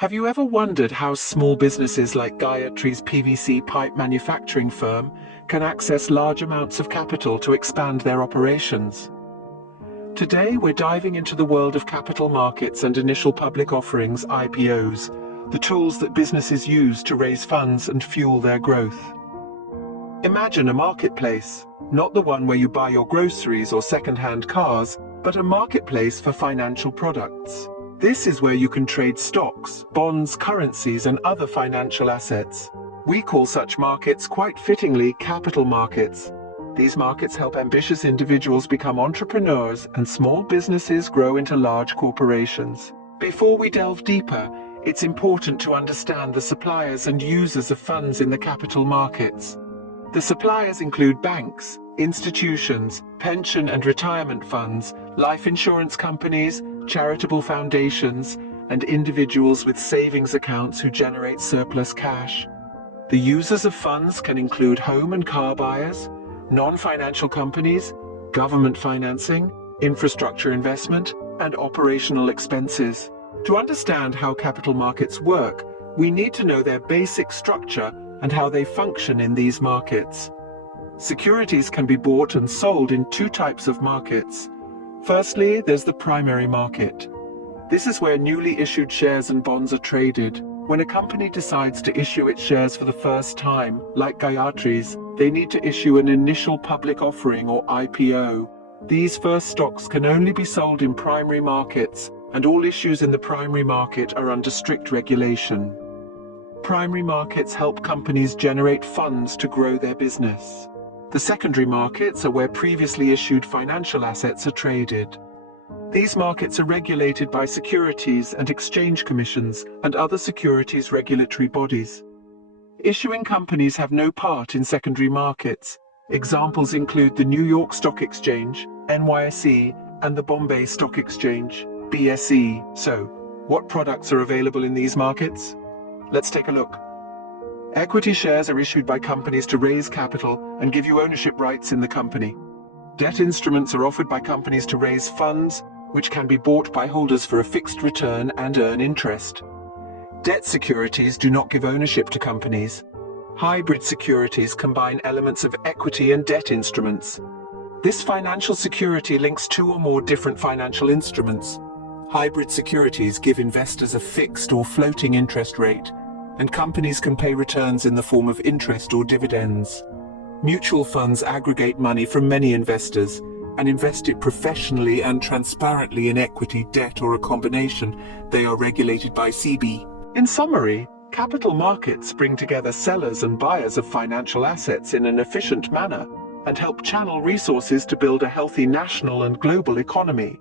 Have you ever wondered how small businesses like Gayatri's PVC pipe manufacturing firm can access large amounts of capital to expand their operations? Today, we're diving into the world of capital markets and initial public offerings, IPOs, the tools that businesses use to raise funds and fuel their growth. Imagine a marketplace, not the one where you buy your groceries or second-hand cars, but a marketplace for financial products. This is where you can trade stocks, bonds, currencies, and other financial assets. We call such markets, quite fittingly, capital markets. These markets help ambitious individuals become entrepreneurs and small businesses grow into large corporations. Before we delve deeper, it's important to understand the suppliers and users of funds in the capital markets. The suppliers include banks, institutions, pension and retirement funds, life insurance companies, charitable foundations, and individuals with savings accounts who generate surplus cash. The users of funds can include home and car buyers, non-financial companies, government financing, infrastructure investment, and operational expenses. To understand how capital markets work, we need to know their basic structure and how they function in these markets. Securities can be bought and sold in two types of markets. Firstly, there's the primary market. This is where newly issued shares and bonds are traded. When a company decides to issue its shares for the first time, like Gayatri's, they need to issue an initial public offering or IPO. These first stocks can only be sold in primary markets, and all issues in the primary market are under strict regulation. Primary markets help companies generate funds to grow their business. The secondary markets are where previously issued financial assets are traded. These markets are regulated by securities and exchange commissions and other securities regulatory bodies. Issuing companies have no part in secondary markets. Examples include the New York Stock Exchange, NYSE, and the Bombay Stock Exchange, BSE. So, what products are available in these markets? Let's take a look. Equity shares are issued by companies to raise capital and give you ownership rights in the company. Debt instruments are offered by companies to raise funds, which can be bought by holders for a fixed return and earn interest. Debt securities do not give ownership to companies. Hybrid securities combine elements of equity and debt instruments. This financial security links two or more different financial instruments. Hybrid securities give investors a fixed or floating interest rate, and companies can pay returns in the form of interest or dividends. Mutual funds aggregate money from many investors and invest it professionally and transparently in equity, debt, or a combination. They are regulated by SEBI. In summary, capital markets bring together sellers and buyers of financial assets in an efficient manner and help channel resources to build a healthy national and global economy.